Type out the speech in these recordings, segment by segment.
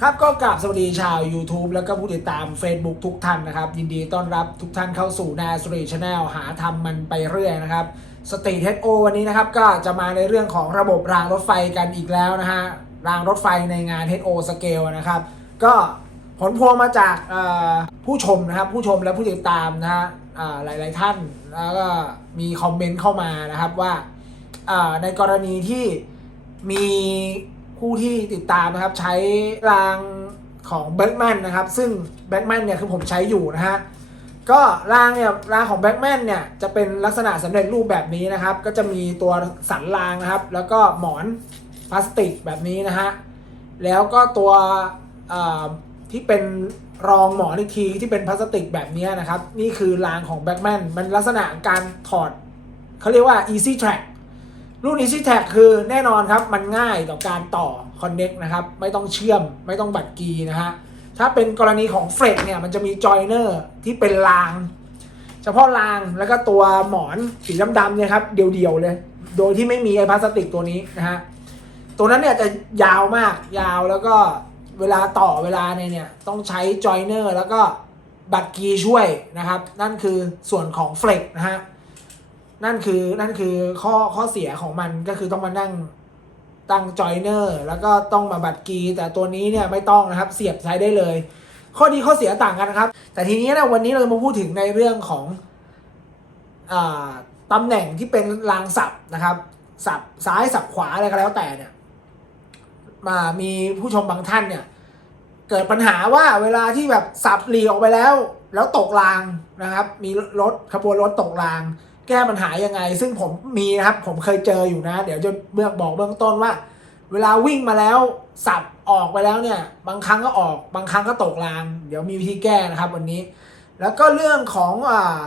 ครับก็กราบสวัสดีชาว YouTube แล้วก็ผู้ติดตาม Facebook ทุกท่านนะครับ ยินดีต้อนรับทุกท่านเข้าสู่นาสตรีชาแนลหาทำมันไปเรื่อยนะครับสตรีทเฮดโอวันนี้นะครับ ก็จะมาในเรื่องของระบบรางรถไฟกันอีกแล้วนะฮะรางรถไฟในงาน HO Scale นะครับ ก็ผลพวงมาจากผู้ชมนะครับผู้ชมและผู้ติดตามนะฮะอ่าหลาย ๆ ท่านแล้วก็มีคอมเมนต์เข้ามานะครับว่าในกรณีที่มี ผู้ที่ติดตามนะครับใช้รางของแบ็กแมนนะครับซึ่งแบ็กแมนเนี่ยคือผมใช้อยู่นะฮะก็รางเนี่ยรางของแบ็กแมนเนี่ยจะเป็นลักษณะสำเร็จรูปแบบนี้นะครับ ก็จะมีตัวสันรางนะครับ แล้วก็หมอนพลาสติกแบบนี้นะฮะแล้วก็ตัวที่เป็นรองหมอนอีกทีที่เป็นพลาสติกแบบนี้นะครับ นี่คือรางของแบ็กแมนมันลักษณะการถอดเขาเรียกว่า easy track รุ่น easy track คือแน่นอนครับ มันง่ายต่อการต่อ connect นะครับ ไม่ต้องเชื่อมไม่ต้องบัดกีนะฮะ ถ้าเป็นกรณีของเฟรดเนี่ย มันจะมีจอยเนอร์ที่เป็นราง เฉพาะรางแล้วก็ตัวหมอนสีดำๆเนี่ยครับ เดียวๆเลย โดยที่ไม่มีไอพลาสติกตัวนี้นะฮะ ตัวนั้นเนี่ยจะยาวมากยาวแล้วก็เวลาต่อเวลาเนี่ยเนี่ยต้องใช้จอยเนอร์แล้วก็บัตรกีช่วยนะครับ นั่นคือส่วนของเฟลกนะฮะ นั่นคือนั่นคือข้อข้อเสียของมันก็คือต้องมานั่งตั้งจอยเนอร์แล้วก็ต้องมาบัตรกี แต่ตัวนี้เนี่ยไม่ต้องนะครับเสียบใช้ได้เลย ข้อดีข้อเสียต่างกันนะครับ แต่ทีนี้นะวันนี้เราจะมาพูดถึงในเรื่องของอตำแหน่งที่เป็นรางสับนะครับสับซ้ายสับขวาอะไรก็แล้วแต่เนี่ยมามีผู้ชมบางท่านเนี่ยเกิดปัญหาว่าเวลาที่แบบสับหลีออกไปแล้ว แล้วตกรางนะครับ มีรถขบวนรถตกราง แก้ปัญหายังไง ซึ่งผมมีนะครับ ผมเคยเจออยู่นะ เดี๋ยวจะเบื้องบอกเบื้องต้นว่า เวลาวิ่งมาแล้วสับออกไปแล้วเนี่ย บางครั้งก็ออกบางครั้งก็ตกราง เดี๋ยวมีวิธีแก้นะครับวันนี้ แล้วก็เรื่องของอ่า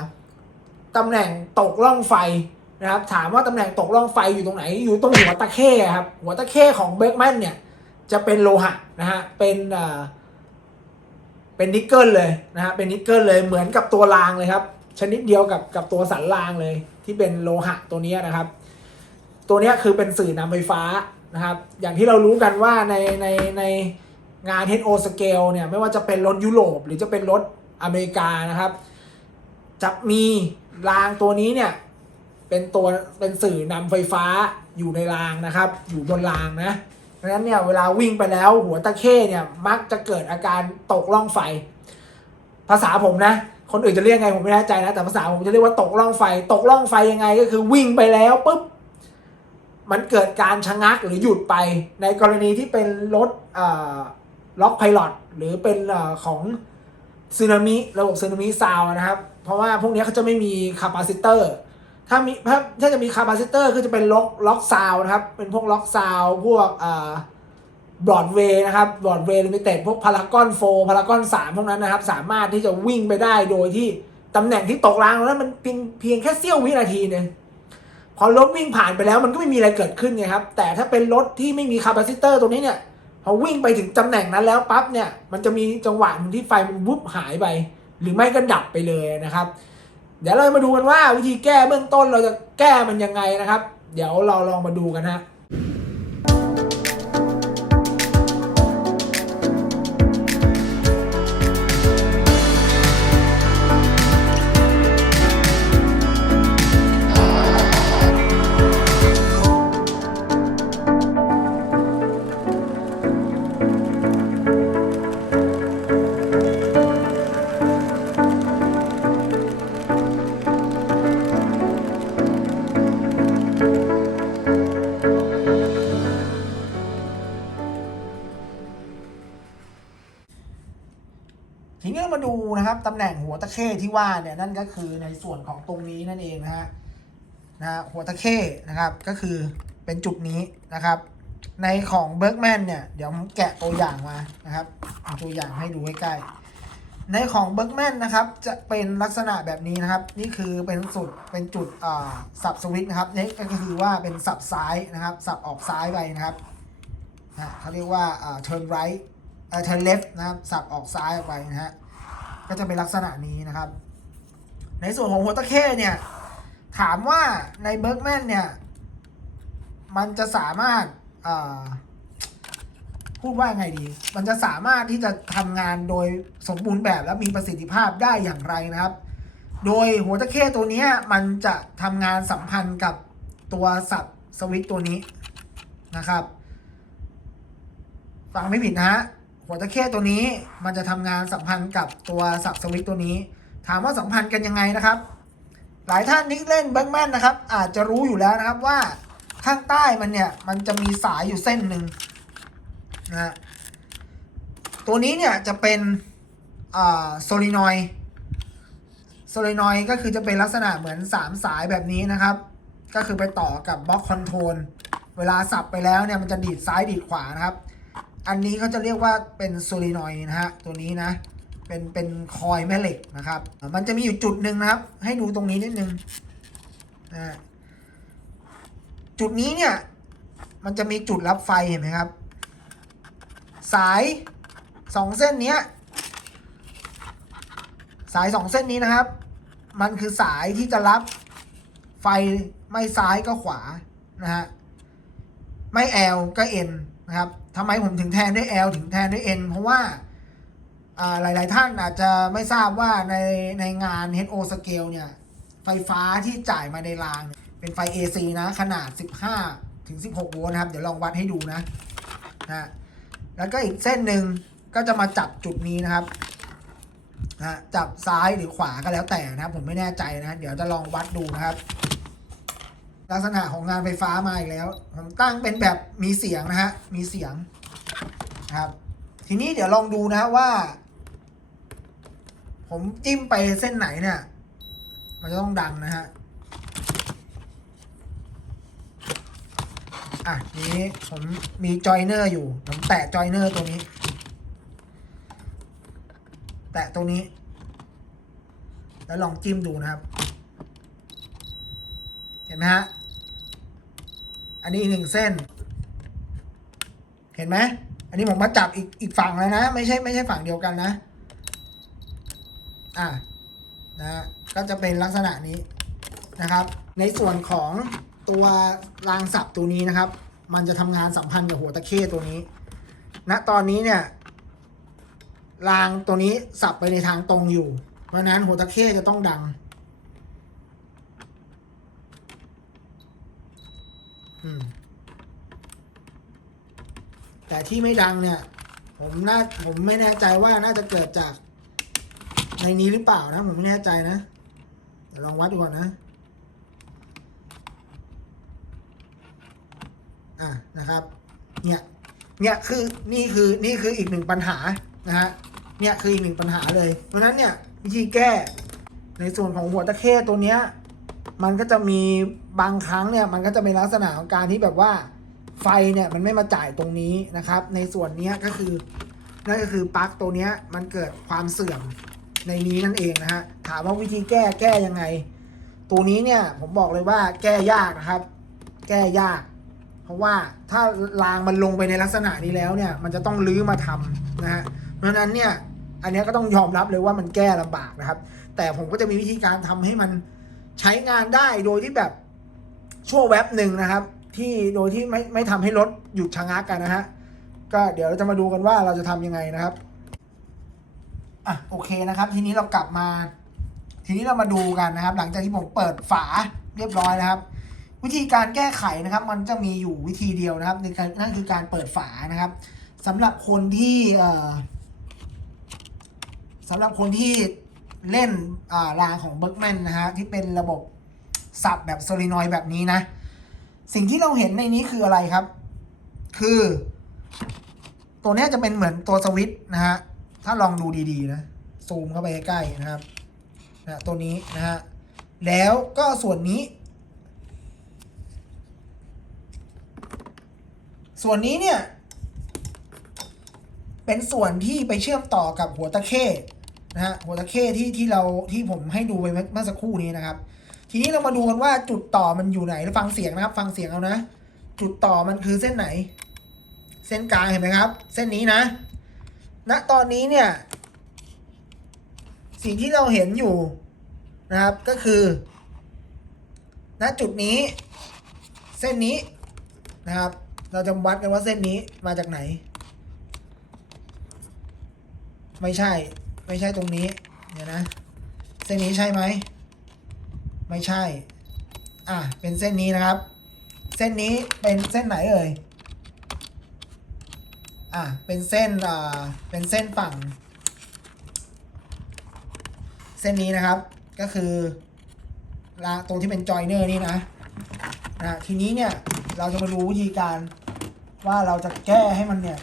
ตำแหน่งตกล่องไฟนะครับ ถามว่าตำแหน่งตกล่องไฟอยู่ตรงไหน อยู่ตรงหัวตะเข้ครับ หัวตะเข้ของเบรกแมนเนี่ยจะเป็นโลหะนะฮะ เป็นอ่าเป็นนิกเกิลเลยนะฮะ เป็นนิกเกิลเลยเหมือนกับตัวรางเลยครับ ชนิดเดียวกับกับตัวสันรางเลย ที่เป็นโลหะตัวนี้นะครับ ตัวนี้คือเป็นสื่อนำไฟฟ้านะครับ อย่างที่เรารู้กันว่าในในในงาน HO Scale เนี่ยไม่ว่าจะเป็นรถยุโรปหรือจะเป็นรถอเมริกานะครับ จะมีรางตัวนี้เนี่ยเป็นตัวเป็นสื่อนำไฟฟ้าอยู่ในรางนะครับ อยู่บนรางนะดังนั้นเนี่ยเวลาวิ่งไปแล้วหัวตะเข้เนี่ยมักจะเกิดอาการตกล่องไฟ ภาษาผมนะ คนอื่นจะเรียกไงผมไม่แน่ใจนะ แต่ภาษาผมจะเรียกว่าตกล่องไฟ ตกล่องไฟยังไงก็คือวิ่งไปแล้วปุ๊บมันเกิดการชะงักหรือหยุดไป ในกรณีที่เป็นรถล็อกไพลอตหรือเป็นอของซึนามิระบบซึนามิซาวนะครับ เพราะว่าพวกนี้เขาจะไม่มีคาปาซิเตอร์ถ้ามีถ้าถ้าจะมีคาปาซิเตอร์คือจะเป็นล็อกล็อกซาวนะครับ เป็นพวกล็อกซาวพวกอ่า บรอดเวย์นะครับบรอดเวย์ลิมิเต็ดพวกพารากอนโฟพารากอนสามพวกนั้นนะครับ สามารถที่จะวิ่งไปได้โดยที่ตำแหน่งที่ตกรางตรงนั้นมันเพียงเพียงแค่เสี้ยววินาทีหนึงพอรถวิ่งผ่านไปแล้วมันก็ไม่มีอะไรเกิดขึ้นไงครับ แต่ถ้าเป็นรถที่ไม่มีคาปาซิเตอร์ตรงนี้เนี่ยพอวิ่งไปถึงตำแหน่งนั้นแล้วปั๊บเนี่ย มันจะมีจังหวะที่ไฟมันวุบหายไป หรือไม่ก็ดับไปเลยนะครับ เดี๋ยวเรามาดูกันว่าวิธีแก้เบื้องต้นเราจะแก้มันยังไงนะครับ เดี๋ยวเราลองมาดูกันฮะ ตำแหน่งหัวตะเข้ที่ว่าเนี่ยนั่นก็คือในส่วนของตรงนี้นั่นเองนะฮะนะฮะหัวตะเข้นะครับก็คือเป็นจุดนี้นะครับ ในของเบิร์กแมนเนี่ยเดี๋ยวผมแกะตัวอย่างมานะครับตัวอย่างให้ดูใใกล้ๆในของเบิร์กแมนนะครับจะเป็นลักษณะแบบนี้นะครับ นี่คือเป็นสุดเป็นจุดอ่าสับสวิตช์นะครับนี่ก็คือว่าเป็นสับซ้ายนะครับ สับออกซ้ายไปนะครับนะเขาเรียกว่าอ่า turn right เอ่อ turn left นะครับสับออกซ้ายออกไปนะฮะ ก็จะเป็นลักษณะนี้นะครับ ในส่วนของหัวตะเข้เนี่ย ถามว่าในเบิร์กแมนเนี่ย มันจะสามารถพูดว่าไงดี มันจะสามารถที่จะทำงานโดยสมบูรณ์แบบและมีประสิทธิภาพได้อย่างไรนะครับ โดยหัวตะเข้ตัวนี้มันจะทำงานสัมพันธ์กับตัวสับสวิตตัวนี้นะครับ ฟังไม่ผิดนะฮะ หัวตะเข้ตัวนี้มันจะทำงานสัมพันธ์กับตัวสับสวิตตัวนี้ ถามว่าสัมพันธ์กันยังไงนะครับ หลายท่านที่เล่นแบงแมนนะครับ อาจจะรู้อยู่แล้วนะครับว่าข้างใต้มันเนี่ยมันจะมีสายอยู่เส้นหนึ่งนะตัวนี้เนี่ยจะเป็นโซลินอยโซลินอยก็คือจะเป็นลักษณะเหมือน 3 สายแบบนี้นะครับ ก็คือไปต่อกับบล็อกคอนโทรลเวลาสับไปแล้วเนี่ยมันจะดีดซ้ายดีดขวานะครับ อันนี้เขาจะเรียกว่าเป็นโซลินอยนะฮะตัวนี้นะเป็นเป็นคอยแม่เหล็กนะครับ มันจะมีอยู่จุดหนึ่งนะครับ ให้ดูตรงนี้นิดนึงนะจุดนี้เนี่ยมันจะมีจุดรับไฟเห็นไหมครับ สายสองเส้นเนี้ยสายสองเส้นนี้นะครับ มันคือสายที่จะรับไฟไม่ซ้ายก็ขวานะฮะไม่ L ก็ N นะครับทำไมผมถึงแทนด้วย L ถึงแทนด้วย N เพราะว่าหลาย ๆ ท่านอาจจะไม่ทราบว่าในในงาน HO scale เนี่ย ไฟฟ้าที่จ่ายมาในรางเนี่ยเป็นไฟ AC นะ ขนาด 15 ถึง 16 โวลต์นะครับ เดี๋ยวลองวัดให้ดูนะนะแล้วก็อีกเส้นหนึ่งก็จะมาจับจุดนี้นะครับนะจับซ้ายหรือขวาก็แล้วแต่นะครับ ผมไม่แน่ใจนะ เดี๋ยวจะลองวัดดูนะครับ ลักษณะของงานไฟฟ้ามาอีกแล้วผมตั้งเป็นแบบมีเสียงนะฮะ มีเสียงครับ ทีนี้เดี๋ยวลองดูนะว่า ผมจิ้มไปเส้นไหนเนี่ย มันจะต้องดังนะฮะ อะนี้ผมมีจอยเนอร์อยู่ ผมแตะจอยเนอร์ตัวนี้ แตะตรงนี้ แล้วลองจิ้มดูนะครับ เห็นไหมฮะ อันนี้อีกหนึ่งเส้น เห็นไหมอันนี้ผมมาจับอีกอีกฝั่งแล้วนะ ไม่ใช่ไม่ใช่ฝั่งเดียวกันนะ อะนะก็จะเป็นลักษณะนี้นะครับ ในส่วนของตัวรางสับตัวนี้นะครับ มันจะทำงานสัมพันธ์กับหัวตะเข้ตัวนี้ณตอนนี้เนี่ยรางตัวนี้สับไปในทางตรงอยู่ เพราะนั้นหัวตะเข้จะต้องดัง อืม แต่ที่ไม่ดังเนี่ย ผมน่าผมไม่แน่ใจว่าน่าจะเกิดจาก ในนี้หรือเปล่านะ ผมไม่แน่ใจนะลองวัดดูก่อนนะ อะนะครับ เนี่ย เนี่ยคือนี่คือนี่คืออีกหนึ่งปัญหานะฮะ เนี่ยคืออีกหนึ่งปัญหาเลย เพราะนั้นเนี่ยวิธีแก้ในส่วนของหัวตะเข้ตัวเนี้ย มันก็จะมีบางครั้งเนี่ยมันก็จะเป็นลักษณะของการที่แบบว่าไฟเนี่ยมันไม่มาจ่ายตรงนี้นะครับ ในส่วนนี้ก็คือนั่นก็คือปลั๊กตัวนี้มันเกิดความเสื่อมในนี้นั่นเองนะฮะถามว่าวิธีแก้แก้ยังไง ตัวนี้เนี่ยผมบอกเลยว่าแก้ยากนะครับ แก้ยาก เพราะว่าถ้ารางมันลงไปในลักษณะนี้แล้วเนี่ยมันจะต้องลื้อมาทำนะฮะเพราะฉะนั้นเนี่ยอันนี้ก็ต้องยอมรับเลยว่ามันแก้ลำบากนะครับ แต่ผมก็จะมีวิธีการทำให้มัน ใช้งานได้โดยที่แบบชั่วแวบหนึ่งนะครับ ที่โดยที่ไม่ไม่ทำให้รถหยุดชะงักกันนะฮะก็เดี๋ยวเราจะมาดูกันว่าเราจะทำยังไงนะครับอะโอเคนะครับ ทีนี้เรากลับมา ทีนี้เรามาดูกันนะครับ หลังจากที่ผมเปิดฝาเรียบร้อยนะครับ วิธีการแก้ไขนะครับ มันจะมีอยู่วิธีเดียวนะครับในการนั่นคือการเปิดฝานะครับสำหรับคนที่เอ่อสำหรับคนที่ เล่นอ่ารางของเบิร์กแมนนะฮะที่เป็นระบบสับแบบโซลินอยแบบนี้นะ สิ่งที่เราเห็นในนี้คืออะไรครับ คือ ตัวนี้จะเป็นเหมือนตัวสวิตช์นะฮะถ้าลองดูดี ๆ นะ ซูมเข้าไปใกล้ๆนะครับนะตัวนี้นะฮะแล้วก็ส่วนนี้ ส่วนนี้เนี่ย เป็นส่วนที่ไปเชื่อมต่อกับหัวตะเข้ นะฮะหัวตะเข้ที่ที่เราที่ผมให้ดูไปเมื่อสักครู่นี้นะครับ ทีนี้เรามาดูกันว่าจุดต่อมันอยู่ไหนแล้วฟังเสียงนะครับ ฟังเสียงเอานะ จุดต่อมันคือเส้นไหน เส้นกลางเห็นไหมครับ เส้นนี้นะณตอนนี้เนี่ย สิ่งที่เราเห็นอยู่นะครับก็คือณจุดนี้ เส้นนี้นะครับ เราจะวัดกันว่าเส้นนี้มาจากไหน ไม่ใช่ ไม่ใช่ตรงนี้ เดี๋ยวนะ เส้นนี้ใช่ไหม ไม่ใช่ อะ เป็นเส้นนี้นะครับ เส้นนี้เป็นเส้นไหนเอ่ย อะ เป็นเส้น อ่า เป็นเส้นฝั่ง เส้นนี้นะครับ ก็คือลาตรงที่เป็นจอยเนอร์นี่นะนะทีนี้เนี่ย เราจะมารู้วิธีการว่าเราจะแก้ให้มันเนี่ย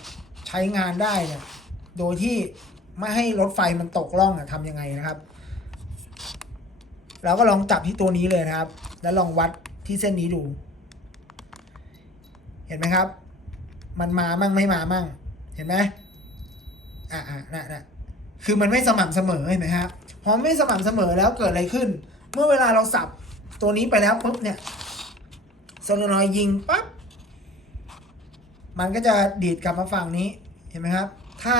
ใช้งานได้เนี่ย โดยที่ ไม่ให้รถไฟมันตกล่องอะทำยังไงนะครับ เราก็ลองจับที่ตัวนี้เลยนะครับ แล้วลองวัดที่เส้นนี้ดู เห็นไหมครับ มันมามั่งไม่มามั่ง เห็นไหมอ่าอ่าน่ะน่ะคือมันไม่สม่ำเสมอเห็นไหมครับพอไม่สม่ำเสมอแล้วเกิดอะไรขึ้น เมื่อเวลาเราสับตัวนี้ไปแล้วปุ๊บเนี่ยโซลนอยยิงปั๊บมันก็จะดีดกลับมาฝั่งนี้เห็นไหมครับ ถ้า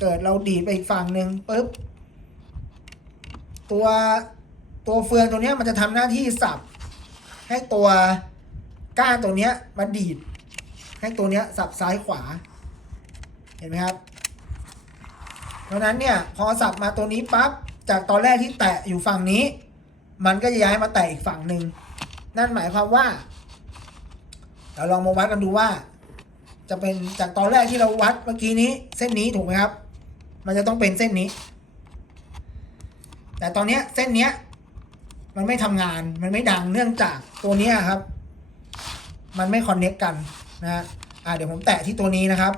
เกิดเราดีดไปอีกฝั่งหนึ่งปุ๊บตัวตัวเฟืองตัวเนี้ยมันจะทำหน้าที่สับ ให้ตัวก้านตัวเนี้ยมาดีด ให้ตัวเนี้ยสับซ้ายขวา เห็นไหมครับ เพราะฉะนั้นเนี่ยพอสับมาตัวนี้ปั๊บจากตอนแรกที่แตะอยู่ฝั่งนี้ มันก็จะย้ายมาแตะอีกฝั่งหนึ่งนั่นหมายความว่าเราลองมาวัดกันดูว่า จะเป็นจากตอนแรกที่เราวัดเมื่อกี้นี้เส้นนี้ถูกไหมครับ มันจะต้องเป็นเส้นนี้ แต่ตอนเนี้ยเส้นเนี้ย มันไม่ทำงานมันไม่ดังเนื่องจากตัวเนี้ยครับ มันไม่คอนเน็กกันนะฮะอ่าเดี๋ยวผมแตะที่ตัวนี้นะครับ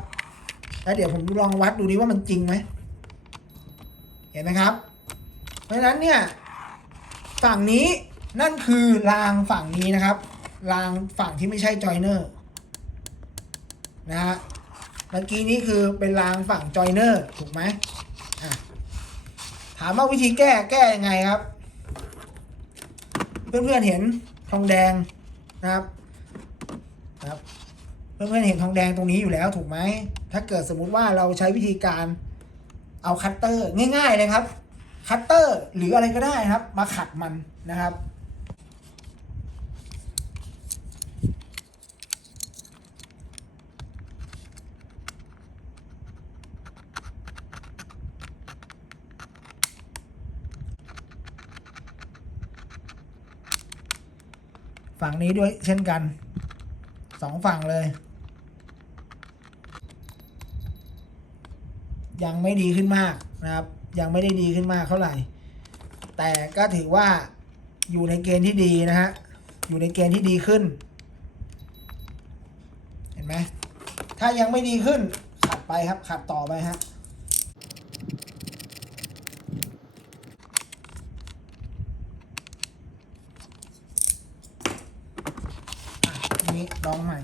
แล้วเดี๋ยวผมลองวัดดูดิว่ามันจริงไหมเห็นไหมครับ เพราะฉะนั้นเนี่ยฝั่งนี้นั่นคือรางฝั่งนี้นะครับ รางฝั่งที่ไม่ใช่จอยเนอร์นะฮะ เมื่อกี้นี้คือเป็นรางฝั่งจอยเนอร์ถูกไหมถามว่าวิธีแก้แก้ยังไงครับ เพื่อนๆเห็นทองแดงนะครับนะครับเพื่อนๆเห็นทองแดงตรงนี้อยู่แล้วถูกไหมถ้าเกิดสมมุติว่าเราใช้วิธีการเอาคัตเตอร์ง่ายๆเลยครับคัตเตอร์หรืออะไรก็ได้ครับ มาขัดมันนะครับ ฝั่งนี้ด้วยเช่นกันสองฝั่งเลย ยังไม่ดีขึ้นมากนะครับ ยังไม่ได้ดีขึ้นมากเท่าไหร่ แต่ก็ถือว่าอยู่ในเกณฑ์ที่ดีนะฮะ อยู่ในเกณฑ์ที่ดีขึ้น เห็นไหมถ้ายังไม่ดีขึ้นขัดไปครับขัดต่อไปฮะทีนี้ลองใหม่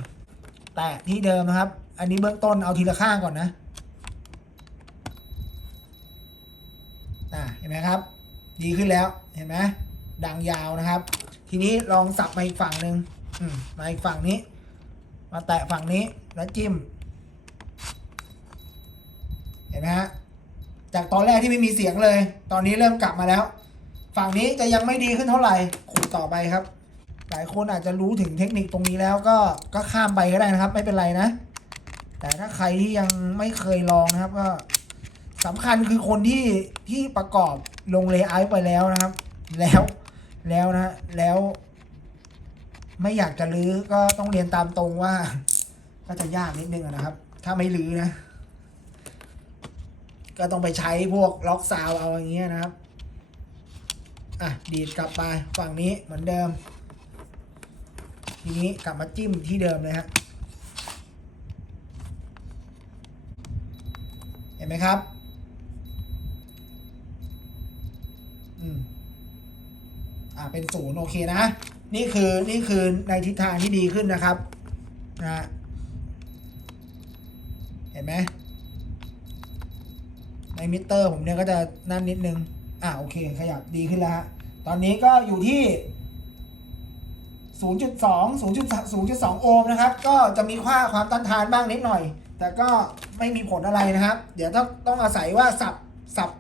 แตะที่เดิมนะครับ อันนี้เบื้องต้นเอาทีละข้างก่อนนะอ่าเห็นไหมครับ ดีขึ้นแล้วเห็นไหมดังยาวนะครับ ทีนี้ลองสับมาอีกฝั่งหนึ่งมมาอีกฝั่งนี้ มาแตะฝั่งนี้แล้วจิ้ม เห็นไหมฮะจากตอนแรกที่ไม่มีเสียงเลย ตอนนี้เริ่มกลับมาแล้ว ฝั่งนี้จะยังไม่ดีขึ้นเท่าไหร่ขูดต่อไปครับ หลายคนอาจจะรู้ถึงเทคนิคตรงนี้แล้วก็ก็ข้ามไปก็ได้นะครับ ไม่เป็นไรนะ แต่ถ้าใครที่ยังไม่เคยลองนะครับ ก็สำคัญคือคนที่ที่ประกอบลงเลเยอร์ไปแล้วนะครับ แล้วแล้วนะแล้ว ไม่อยากจะรื้อก็ต้องเรียนตามตรงว่า ก็จะยากนิดนึงนะครับ ถ้าไม่รื้อนะ ก็ต้องไปใช้พวกล็อกซาวเอาอย่างเงี้ยนะครับ อะ ดีดกลับไปฝั่งนี้เหมือนเดิม ทีนี้กลับมาจิ้มที่เดิมเลยฮะเห็นไหมครับอืมอ่าเป็นศูนย์โอเคนะ นี่คือนี่คือในทิศทางที่ดีขึ้นนะครับนะเห็นไหมในมิเตอร์ผมเนี่ยก็จะนั่นนิดนึง อ่าโอเค ขยับดีขึ้นแล้วฮะ ตอนนี้ก็อยู่ที่ 0.2 0.2 โอห์มนะครับ ก็จะมีค่าความต้านทานบ้างนิดหน่อย แต่ก็ไม่มีผลอะไรนะครับ เดี๋ยวต้องต้องอาศัยว่าสับสับ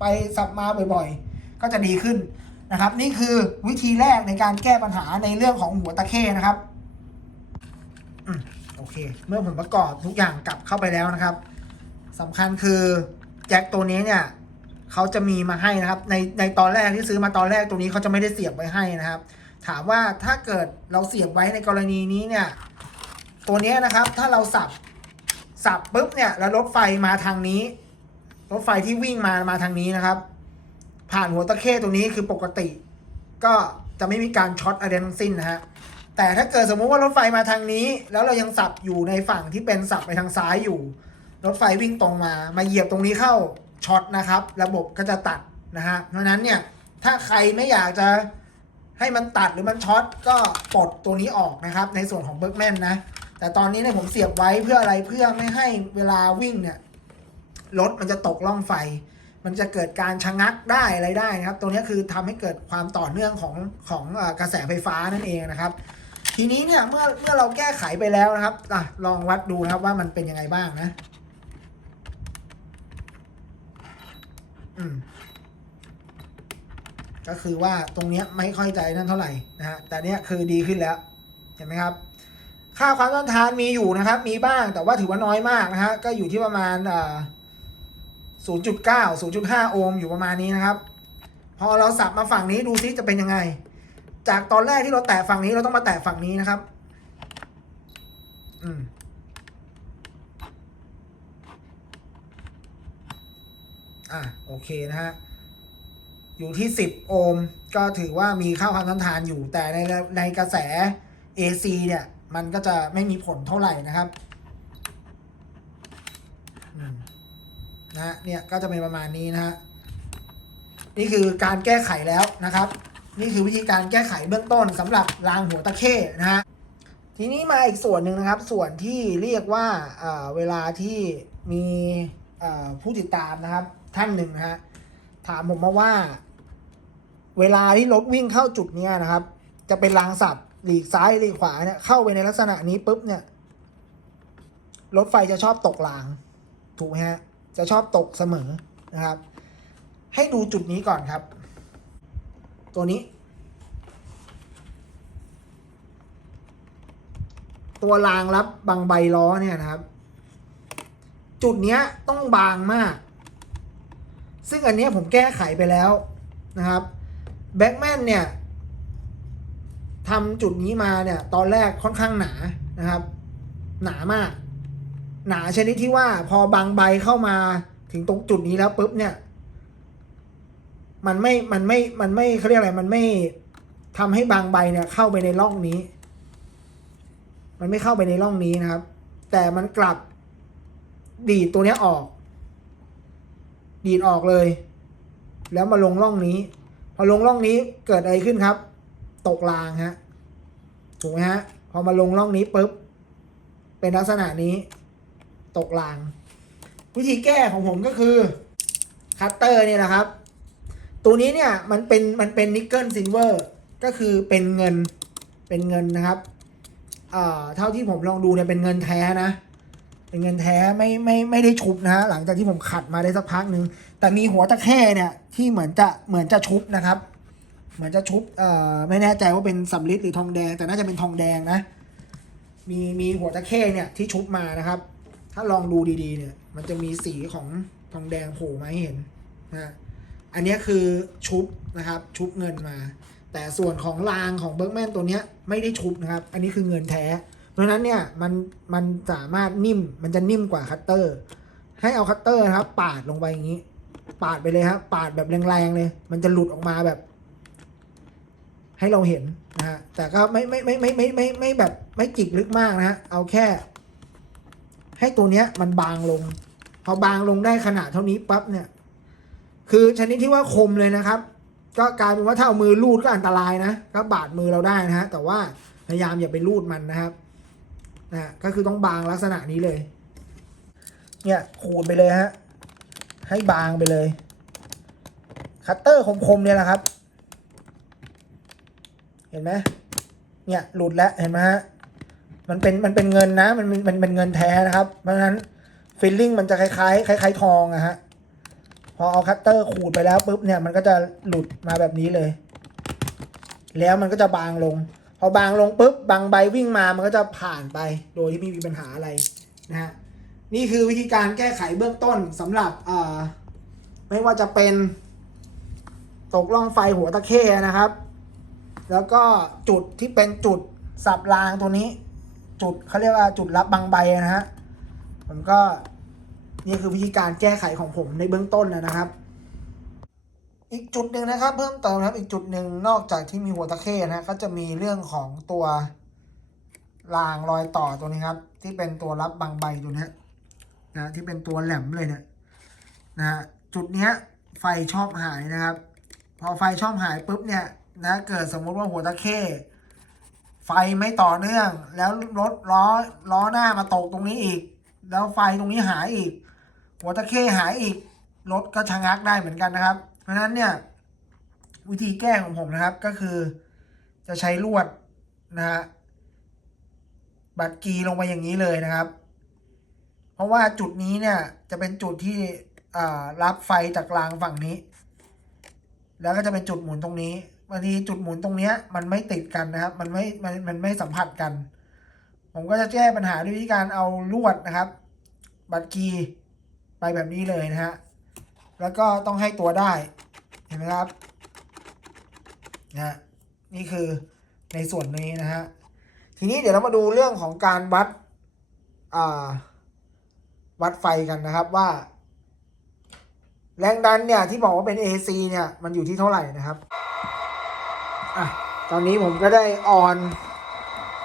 ไปสับมาบ่อยๆ ก็จะดีขึ้นนะครับ นี่คือวิธีแรกในการแก้ปัญหาในเรื่องของหัวตะเข้นะครับอโอเค เมื่อผมประกอบทุกอย่างกลับเข้าไปแล้วนะครับสำคัญคือแจ็คตัวนี้เนี่ยเขาจะมีมาให้นะครับ ในในตอนแรกที่ซื้อมาตอนแรกตัวนี้เขาจะไม่ได้เสียบไว้ให้นะครับ ถามว่าถ้าเกิดเราเสียบไว้ในกรณีนี้เนี่ย ตัวนี้นะครับถ้าเราสับสับปุ๊บเนี่ยแล้วรถไฟมาทางนี้ รถไฟที่วิ่งมามาทางนี้นะครับ ผ่านหัวตะเข้ตรงนี้คือปกติ ก็จะไม่มีการช็อตอะไรทั้งสิ้นนะฮะแต่ถ้าเกิดสมมุติว่ารถไฟมาทางนี้ แล้วเรายังสับอยู่ในฝั่งที่เป็นสับไปทางซ้ายอยู่ รถไฟวิ่งตรงมา มาเหยียบตรงนี้เข้าช็อตนะครับ ระบบก็จะตัดนะฮะเพราะนั้นเนี่ยถ้าใครไม่อยากจะ ให้มันตัดหรือมันช็อตก็ปลดตัวนี้ออกนะครับ ในส่วนของเบิร์กแมนนะ แต่ตอนนี้เนี่ยผมเสียบไว้เพื่ออะไรเพื่อไม่ให้เวลาวิ่งเนี่ยรถมันจะตกล่องไฟ มันจะเกิดการชะงักได้อะไรได้นะครับ ตัวนี้คือทำให้เกิดความต่อเนื่องของของกระแสไฟฟ้านั่นเองนะครับ ทีนี้เนี่ยเมื่อเมื่อเราแก้ไขไปแล้วนะครับอะลองวัดดูนะครับว่ามันเป็นยังไงบ้างนะ อืม ก็คือว่าตรงนี้ไม่ค่อยใจนั่นเท่าไหร่นะฮะแต่เนี้ยคือดีขึ้นแล้ว เห็นไหมครับ ค่าความต้านทานมีอยู่นะครับ มีบ้างแต่ว่าถือว่าน้อยมากนะฮะก็อยู่ที่ประมาณอ่า0.9 0.5โอห์มอยู่ประมาณนี้นะครับ พอเราสับมาฝั่งนี้ดูซิจะเป็นยังไง จากตอนแรกที่เราแตะฝั่งนี้เราต้องมาแตะฝั่งนี้นะครับ อืมอะโอเคนะฮะ อยู่ที่ 10 โอห์มก็ถือว่ามีค่าความต้านทานอยู่แต่ในในกระแส AC เนี่ย มันก็จะไม่มีผลเท่าไหร่นะครับนะเนี่ยก็จะเป็นประมาณนี้นะฮะนี่คือการแก้ไขแล้วนะครับ นี่คือวิธีการแก้ไขเบื้องต้นสำหรับรางหัวตะเข้นะฮะทีนี้มาอีกส่วนหนึ่งนะครับ ส่วนที่เรียกว่าเวลาที่มีผู้ติดตามนะครับท่านหนึ่งนะฮะถามผมมาว่า เวลาที่รถวิ่งเข้าจุดนี้นะครับ จะเป็นรางสับหลีกซ้ายหลีกขวาเนี่ยเข้าไปในลักษณะนี้ปุ๊บเนี่ยรถไฟจะชอบตกราง ถูกไหมฮะจะชอบตกเสมอนะครับ ให้ดูจุดนี้ก่อนครับ ตัวนี้ ตัวรางรับบางใบล้อเนี่ยนะครับ จุดเนี้ยต้องบางมาก ซึ่งอันนี้ผมแก้ไขไปแล้วนะครับ แบ็กแมนเนี่ยทำจุดนี้มาเนี่ย ตอนแรกค่อนข้างหนานะครับ หนามาก หนาชนิดที่ว่าพอบางใบเข้ามาถึงตรงจุดนี้แล้วปุ๊บเนี่ย มันไม่มันไม่มันไม่เขาเรียกอะไรมันไม่ทำให้บางใบเนี่ย เข้าไปในร่องนี้ มันไม่เข้าไปในร่องนี้นะครับ แต่มันกลับดีดตัวเนี้ยออก ดีดออกเลย แล้วมาลงร่องนี้ พอลงร่องนี้เกิดอะไรขึ้นครับ ตกรางฮะถูกไหมฮะพอมาลงร่องนี้ปุ๊บเป็นลักษณะนี้ ตกราง วิธีแก้ของผมก็คือคัตเตอร์เนี่ยนะครับ ตัวนี้เนี่ยมันเป็นมันเป็นนิกเกิลซิลเวอร์ก็คือเป็นเงินเป็นเงินนะครับเอ่อเท่าที่ผมลองดูเนี่ยเป็นเงินแท้นะ เป็นเงินแท้ไม่ไม่ไม่ได้ชุบนะฮะหลังจากที่ผมขัดมาได้สักพักหนึ่ง แต่มีหัวตะแคร่เนี่ยที่เหมือนจะเหมือนจะชุบนะครับ เหมือนจะชุบเอ่อไม่แน่ใจว่าเป็นสำลิดหรือทองแดง แต่น่าจะเป็นทองแดงนะ มีมีหัวตะเข้เนี่ยที่ชุบมานะครับ ถ้าลองดูดีๆเนี่ย มันจะมีสีของทองแดงโผล่มาให้เห็นนะอันนี้คือชุบนะครับ ชุบเงินมา แต่ส่วนของรางของเบิร์กแมนตัวเนี้ยไม่ได้ชุบนะครับ อันนี้คือเงินแท้ เพราะนั้นเนี่ยมันมันสามารถนิ่มมันจะนิ่มกว่าคัตเตอร์ ให้เอาคัตเตอร์นะครับ ปาดลงไปอย่างนี้ ปาดไปเลยครับปาดแบบแรงๆเลย มันจะหลุดออกมาแบบ ให้เราเห็นนะฮะแต่ก็ไม่ไม่ไม่ไม่ไม่ไม่ไม่แบบไม่จิกลึกมากนะฮะเอาแค่ ให้ตัวเนี้ย มันบางลง พอบางลงได้ขนาดเท่านี้ปั๊บเนี่ย คือชนิดที่ว่าคมเลยนะครับ ก็กลายเป็นว่าถ้าเอามือลูดก็อันตรายนะก็บาดมือเราได้นะฮะแต่ว่าพยายามอย่าไปลูดมันนะครับนะก็คือต้องบางลักษณะนี้เลย เนี่ยขูดไปเลยฮะ ให้บางไปเลย คัตเตอร์คมๆเนี่ยแหละครับ เห็นไหมเนี่ยหลุดแล้วเห็นไหมฮะมันเป็นมันเป็นเงินนะมันมันมันเป็นเงินแท้นะครับ เพราะฉะนั้นฟิลลิ่งมันจะคล้ายๆคล้ายๆทองอะฮะพอเอาคัตเตอร์ขูดไปแล้วปุ๊บเนี่ยมันก็จะหลุดมาแบบนี้เลย แล้วมันก็จะบางลง พอบางลงปุ๊บบางใบวิ่งมามันก็จะผ่านไป โดยที่ไม่มีปัญหาอะไรนะฮะ นี่คือวิธีการแก้ไขเบื้องต้นสำหรับไม่ว่าจะเป็นตกล่องไฟหัวตะเข้นะครับ แล้วก็จุดที่เป็นจุดสับรางตัวนี้ จุดเขาเรียกว่าจุดรับบางใบนะฮะผมก็นี่คือวิธีการแก้ไขของผมในเบื้องต้นนะครับ อีกจุดหนึ่งนะครับ เพิ่มเติมนะครับ อีกจุดหนึ่งนอกจากที่มีหัวตะเข้นะก็จะมีเรื่องของตัวรางรอยต่อตัวนี้ครับ ที่เป็นตัวรับบางใบตัวเนี้ย นะที่เป็นตัวแหลมเลยเนี่ยนะฮะจุดเนี้ยไฟชอบหายนะครับ พอไฟชอบหายปุ๊บเนี่ยนะเกิดสมมุติว่าหัวตะเข้ไฟไม่ต่อเนื่อง แล้วรถล้อล้อหน้ามาตกตรงนี้อีก แล้วไฟตรงนี้หายอีก หัวตะเข้หายอีกรถก็ชะงักได้เหมือนกันนะครับ เพราะฉะนั้นเนี่ยวิธีแก้ของผมนะครับก็คือจะใช้ลวดนะฮะบัดกีลงไปอย่างนี้เลยนะครับ เพราะว่าจุดนี้เนี่ยจะเป็นจุดที่รับไฟจากรางฝั่งนี้ แล้วก็จะเป็นจุดหมุนตรงนี้บางทีจุดหมุนตรงเนี้ยมันไม่ติดกันนะครับ มันไม่มันมันไม่สัมผัสกัน ผมก็จะแก้ปัญหาด้วยวิธีการเอาลวดนะครับ บัดกีไปแบบนี้เลยนะฮะแล้วก็ต้องให้ตัวได้เห็นไหมครับนะนี่คือในส่วนนี้นะฮะทีนี้เดี๋ยวเรามาดูเรื่องของการวัดอ่า วัดไฟกันนะครับว่า แรงดันเนี่ยที่บอกว่าเป็น AC เนี่ยมันอยู่ที่เท่าไหร่นะครับอะตอนนี้ผมก็ได้ออน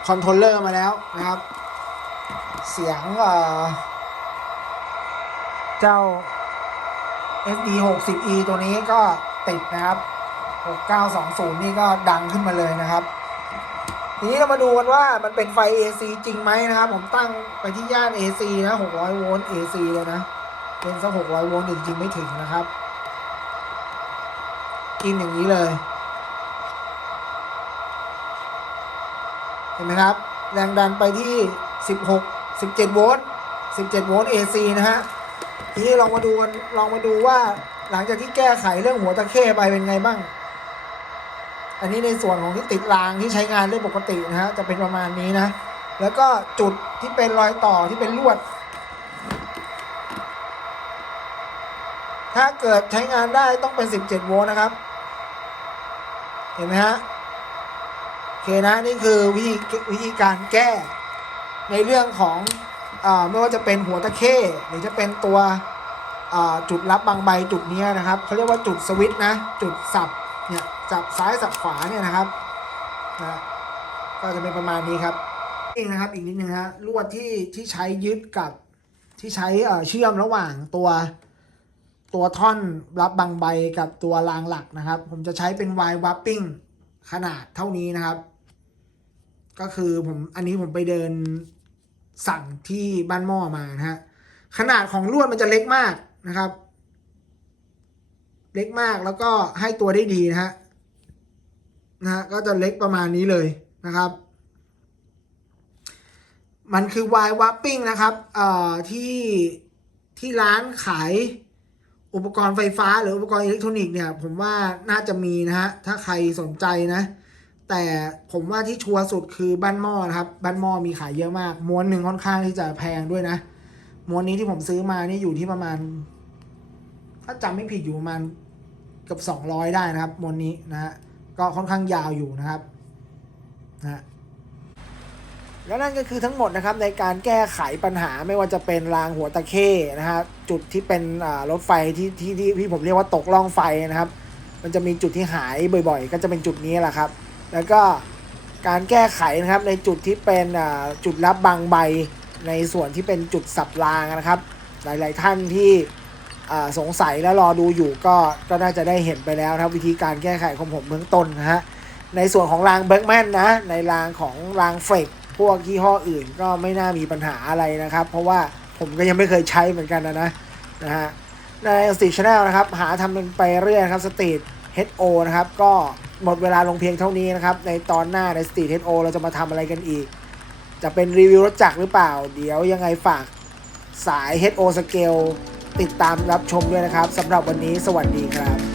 คอนโทรลเลอร์มาแล้วนะครับ เสียงเออเจ้า SD 60E ตัวนี้ก็ติดนะครับ 6920 นี่ก็ดังขึ้นมาเลยนะครับ ทีนี้เรามาดูกันว่ามันเป็นไฟ AC จริงไหมนะครับ ผมตั้งไปที่ย่าน AC นะ 600 โวลต์ AC เลยนะ เป็นสัก 600 โวลต์จริงๆไม่ถึงนะครับ กินอย่างนี้เลย เห็นไหมครับ แรงดันไปที่ 16 17 โวลต์ 17 โวลต์ AC นะฮะ ทีนี้ลองมาดูกัน ลองมาดูว่าหลังจากที่แก้ไขเรื่องหัวตะเข้ไปเป็นไงบ้าง อันนี้ในส่วนของที่ติดรางที่ใช้งานได้ปกตินะฮะจะเป็นประมาณนี้นะ แล้วก็จุดที่เป็นรอยต่อที่เป็นลวด ถ้าเกิดใช้งานได้ต้องเป็น 17 โวลต์นะครับ เห็นไหมฮะโอเคนะนี่คือวิธีวิธีการแก้ ในเรื่องของอไม่ว่าจะเป็นหัวตะเข้หรือจะเป็นตัวจุดรับบางใบจุดนี้นะครับเขาเรียกว่าจุดสวิตช์นะ จุดสับเนี่ย สับซ้ายสับขวาเนี่ยนะครับนะก็จะเป็นประมาณนี้ครับเองนะครับอีกนิดนึงฮะลวดที่ที่ใช้ยึดกับที่ใช้เอ่อเชื่อมระหว่างตัวตัวท่อนรับบางใบกับตัวรางหลักนะครับ ผมจะใช้เป็นไววัปปิ้งขนาดเท่านี้นะครับ ก็คือผมอันนี้ผมไปเดินสั่งที่บ้านหม้อมานะฮะขนาดของลวดมันจะเล็กมากนะครับ เล็กมากแล้วก็ให้ตัวได้ดีนะฮะ นะฮะก็จะเล็กประมาณนี้เลยนะครับ มันคือไววัปปิ้งนะครับเอ่อที่ที่ร้านขายอุปกรณ์ไฟฟ้าหรืออุปกรณ์อิเล็กทรอนิกส์เนี่ย ผมว่าน่าจะมีนะฮะ ถ้าใครสนใจนะ แต่ผมว่าที่ชัวร์สุดคือบ้านหม้อนะครับ บ้านหม้อมีขายเยอะมาก ม้วนหนึ่งค่อนข้างที่จะแพงด้วยนะ ม้วนนี้ที่ผมซื้อมานี่อยู่ที่ประมาณ ถ้าจำไม่ผิดอยู่ประมาณเกือบสองร้อยได้นะครับ ม้วนนี้นะฮะ ก็ค่อนข้างยาวอยู่นะครับนะฮะและนั่นก็คือทั้งหมดนะครับในการแก้ไขปัญหาไม่ว่าจะเป็นรางหัวตะเข้นะฮะจุดที่เป็นรถไฟที่ที่ที่ที่ผมเรียกว่าตกล่องไฟนะครับ มันจะมีจุดที่หายบ่อยๆ ก็จะเป็นจุดนี้แหละครับ แล้วก็การแก้ไขนะครับในจุดที่เป็นจุดรับบางใบในส่วนที่เป็นจุดสับรางนะครับ หลาย ๆ ท่านที่ สงสัยและรอดูอยู่ก็ก็น่าจะได้เห็นไปแล้วครับวิธีการแก้ไขของผมเบื้องต้นนะฮะในส่วนของรางเบิร์กแมนนะในรางของรางเฟกพวกยี่ห้ออื่นก็ไม่น่ามีปัญหาอะไรนะครับ เพราะว่าผมก็ยังไม่เคยใช้เหมือนกันนะนะนะฮะในสตรีทชาแนลนะครับหาทำเป็นไปเรื่อยครับสตรีท HO นะครับก็หมดเวลาลงเพียงเท่านี้นะครับ ในตอนหน้าในสตรีท HO เราจะมาทำอะไรกันอีก จะเป็นรีวิวรถจักรหรือเปล่า เดี๋ยวยังไงฝากสาย HO Scale ติดตามรับชมด้วยนะครับสำหรับวันนี้สวัสดีครับ